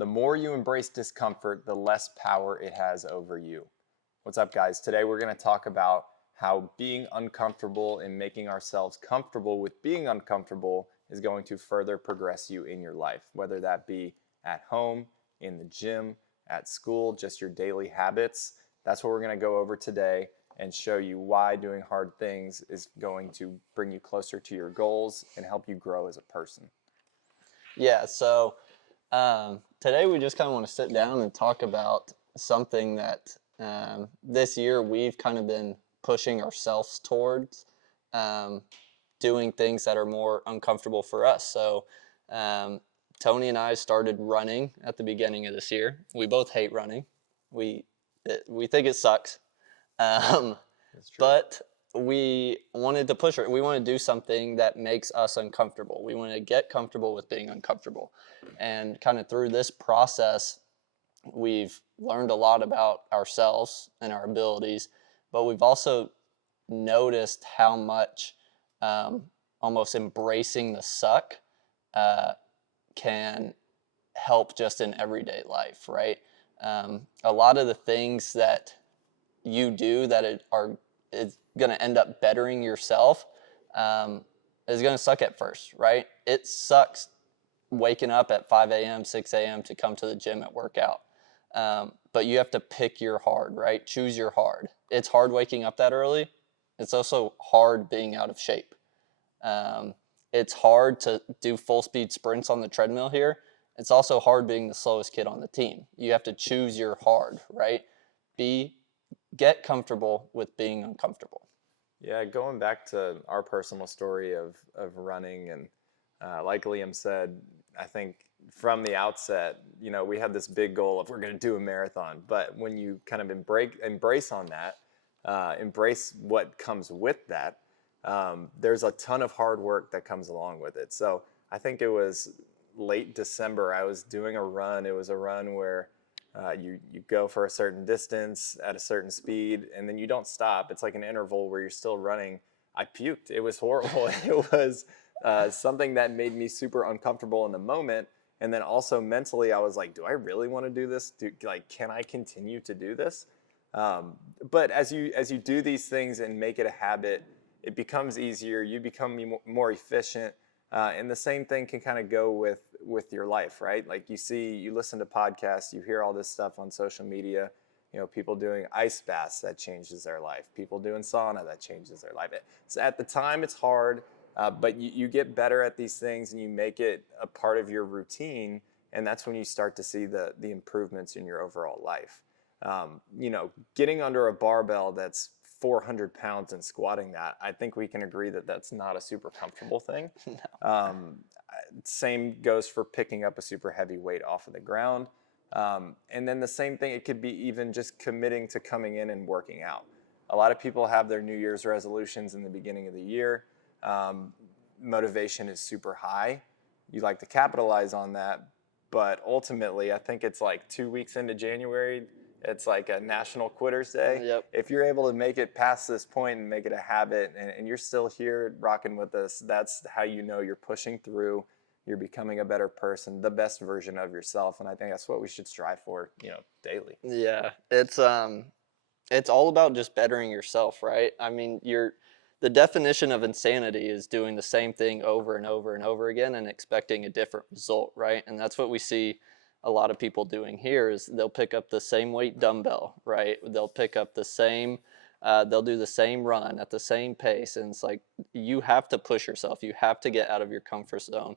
The more you embrace discomfort, the less power it has over you. What's up, guys? Today we're going to talk about how being uncomfortable and making ourselves comfortable with being uncomfortable is going to further progress you in your life, whether that be at home, in the gym, at school, just your daily habits. That's what we're going to go over today and show you why doing hard things is going to bring you closer to your goals and help you grow as a person. Yeah, so today we just kind of want to sit down and talk about something that this year we've kind of been pushing ourselves towards, doing things that are more uncomfortable for us. So Tony and I started running at the beginning of this year. We both hate running. We think it sucks. That's true. But we wanted to push it. We want to do something that makes us uncomfortable. We want to get comfortable with being uncomfortable. And kind of through this process, we've learned a lot about ourselves and our abilities, but we've also noticed how much almost embracing the suck can help just in everyday life, right? A lot of the things that you do that is going to end up bettering yourself is going to suck at first, right? It sucks waking up at 5 a.m., 6 a.m. to come to the gym and work out. But you have to pick your hard, right? Choose your hard. It's hard waking up that early. It's also hard being out of shape. It's hard to do full speed sprints on the treadmill here. It's also hard being the slowest kid on the team. You have to choose your hard, right? Get comfortable with being uncomfortable. Yeah, going back to our personal story of running, and like Liam said, I think from the outset, we had this big goal of we're going to do a marathon. But when you kind of embrace on that, embrace what comes with that, there's a ton of hard work that comes along with it. So I think it was late December, I was doing a run. It was a run where you go for a certain distance at a certain speed, and then you don't stop. It's like an interval where you're still running. I puked. It was horrible. It was something that made me super uncomfortable in the moment. And then also mentally, I was like, do I really want to do this? Can I continue to do this? But as you do these things and make it a habit, it becomes easier. You become more efficient. And the same thing can kind of go with your life, right? Like you listen to podcasts, you hear all this stuff on social media, people doing ice baths, that changes their life. People doing sauna, that changes their life. So at the time it's hard, but you get better at these things and you make it a part of your routine. And that's when you start to see the improvements in your overall life. Getting under a barbell that's 400 pounds and squatting that, I think we can agree that that's not a super comfortable thing. No. Same goes for picking up a super heavy weight off of the ground. And then the same thing, it could be even just committing to coming in and working out. A lot of people have their New Year's resolutions in the beginning of the year. Motivation is super high. You like to capitalize on that. But ultimately, I think it's like 2 weeks into January, it's like a National Quitters Day. Yep. If you're able to make it past this point and make it a habit, and you're still here rocking with us, that's how you know you're pushing through, you're becoming a better person, the best version of yourself. And I think that's what we should strive for, daily. Yeah, it's all about just bettering yourself, right? I mean, the definition of insanity is doing the same thing over and over and over again and expecting a different result, right? And that's what we see a lot of people doing here is they'll pick up the same weight dumbbell, right? They'll pick up the same, they'll do the same run at the same pace. And it's like, you have to push yourself. You have to get out of your comfort zone.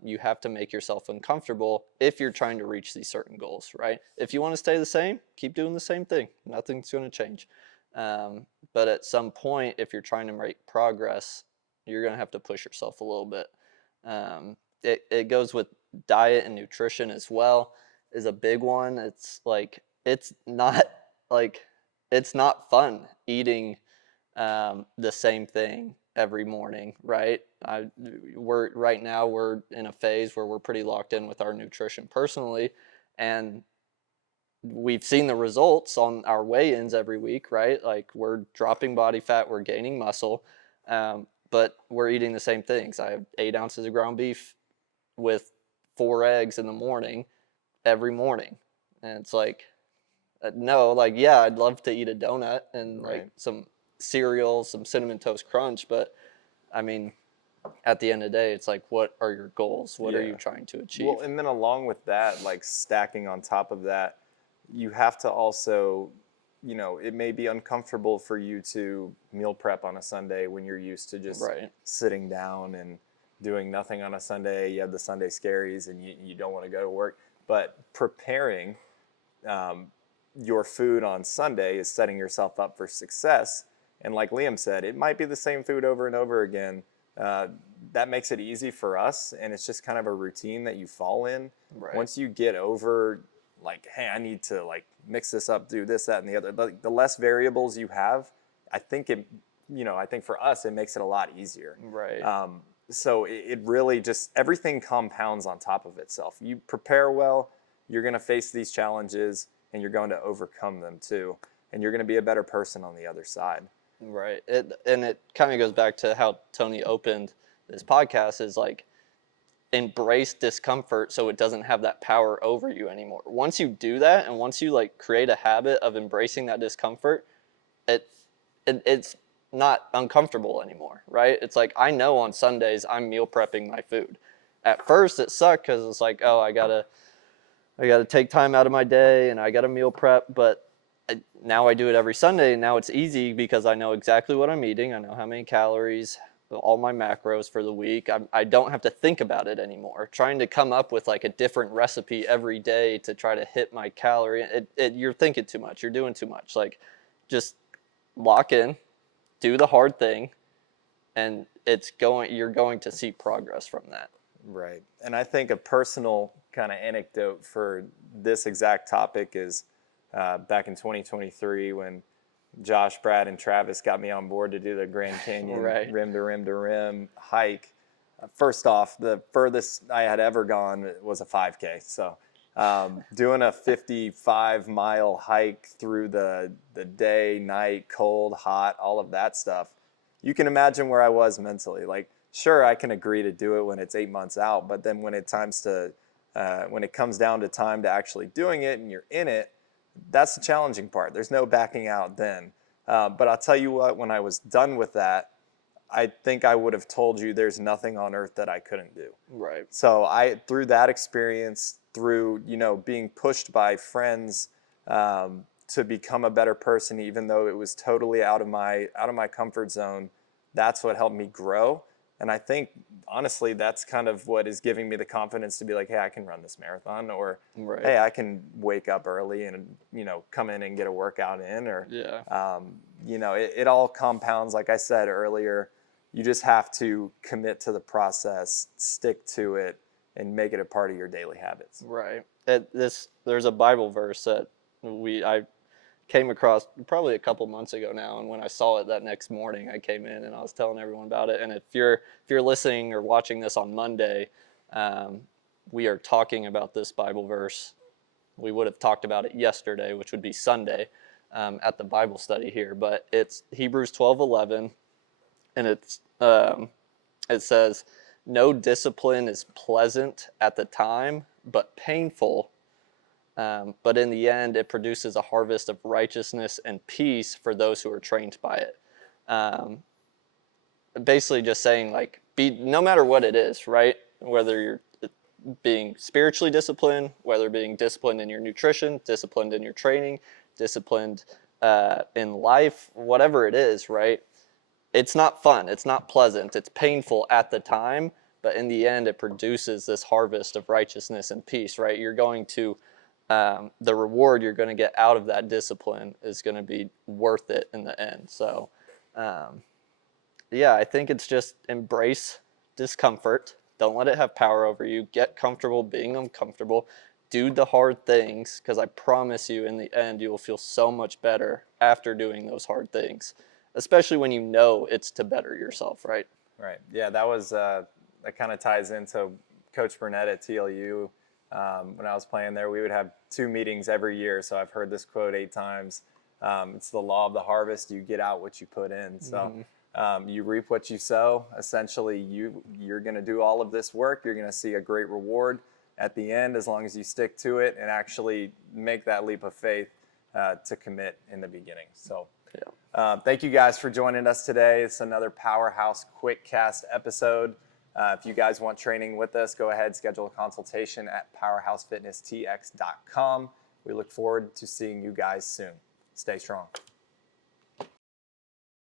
You have to make yourself uncomfortable if you're trying to reach these certain goals, right? If you want to stay the same, keep doing the same thing. Nothing's going to change. But at some point, if you're trying to make progress, you're going to have to push yourself a little bit. It goes with diet and nutrition as well is a big one. It's like it's not fun eating the same thing every morning, right? We're in a phase where we're pretty locked in with our nutrition personally, and we've seen the results on our weigh-ins every week, right? Like we're dropping body fat, we're gaining muscle, but we're eating the same things. I have 8 ounces of ground beef with 4 eggs in the morning. every morning. And it's like, no, like, yeah, I'd love to eat a donut and like Right. some cereal, some cinnamon toast crunch, but I mean, at the end of the day, it's like, what are your goals? What are you Yeah. trying to Well, achieve? and then along with that, like stacking on top of that, you have to also, it may be uncomfortable for you to meal prep on a Sunday when you're used to just Right. sitting down and doing nothing on a Sunday. You have the Sunday scaries and you don't want to go to work. But preparing um, your food on Sunday is setting yourself up for success. And like Liam said, it might be the same food over and over again. Uh, that makes it easy for us, and it's just kind of a routine that you fall in. Right. Once you get over, like, hey, I need to like mix this up, do this, that, and the other. But the less variables you have, I think I think for us, it makes it a lot easier. Right. So it really just everything compounds on top of itself. You prepare well, you're going to face these challenges and you're going to overcome them too. And you're going to be a better person on the other side. Right. It kind of goes back to how Tony opened this podcast is like embrace discomfort so it doesn't have that power over you anymore. Once you do that and once you like create a habit of embracing that discomfort, it, it's not uncomfortable anymore, right? It's like I know on Sundays I'm meal prepping my food. At first it sucked because it's like, oh, I gotta take time out of my day and I gotta meal prep, but now I do it every Sunday, and now it's easy because I know exactly what I'm eating. I know how many calories, all my macros for the week. I don't have to think about it anymore. Trying to come up with like a different recipe every day to try to hit my calorie, you're thinking too much. You're doing too much. Like, just lock in, do the hard thing, and you're going to see progress from that. Right. And I think a personal kind of anecdote for this exact topic is back in 2023 when Josh, Brad, and Travis got me on board to do the Grand Canyon Right. rim to rim to rim hike. First off, the furthest I had ever gone was a 5K. So doing a 55-mile hike through the day, night, cold, hot, all of that stuff, you can imagine where I was mentally. Like, sure, I can agree to do it when it's 8 months out, but then when when it comes down to time to actually doing it and you're in it, that's the challenging part. There's no backing out then. But I'll tell you what, when I was done with that, I think I would have told you there's nothing on earth that I couldn't do. Right. So through that experience, through being pushed by friends to become a better person, even though it was totally out of my comfort zone, that's what helped me grow. And I think honestly, that's kind of what is giving me the confidence to be like, hey, I can run this marathon, or Right. hey, I can wake up early and come in and get a workout in, or Yeah. it all compounds. Like I said earlier, you just have to commit to the process, stick to it, and make it a part of your daily habits. Right. There's a Bible verse that I came across probably a couple months ago now, and when I saw it that next morning, I came in and I was telling everyone about it. And if you're listening or watching this on Monday, we are talking about this Bible verse. We would have talked about it yesterday, which would be Sunday, at the Bible study here. But it's Hebrews 12:11, and it says, "No discipline is pleasant at the time, but painful. But in the end, it produces a harvest of righteousness and peace for those who are trained by it." Um, Basically, just saying like, no matter what it is, right? Whether you're being spiritually disciplined, whether being disciplined in your nutrition, disciplined in your training, disciplined in life, whatever it is, right? It's not fun. It's not pleasant. It's painful at the time, but in the end, it produces this harvest of righteousness and peace, right? You're going to, the reward you're going to get out of that discipline is going to be worth it in the end. So, yeah, I think it's just embrace discomfort. Don't let it have power over you. Get comfortable being uncomfortable. Do the hard things, because I promise you, in the end, you will feel so much better after doing those hard things, especially when you know it's to better yourself, right? Right. Yeah, that kind of ties into Coach Burnett at TLU. When I was playing there, we would have 2 meetings every year. So I've heard this quote 8 times. It's the law of the harvest. You get out what you put in. So you reap what you sow. Essentially, you're going to do all of this work. You're going to see a great reward. at the end, as long as you stick to it and actually make that leap of faith to commit in the beginning. So thank you guys for joining us today. It's another PowerHaus Quickcast episode. If you guys want training with us, go ahead, schedule a consultation at powerhousefitnesstx.com. We look forward to seeing you guys soon. Stay strong.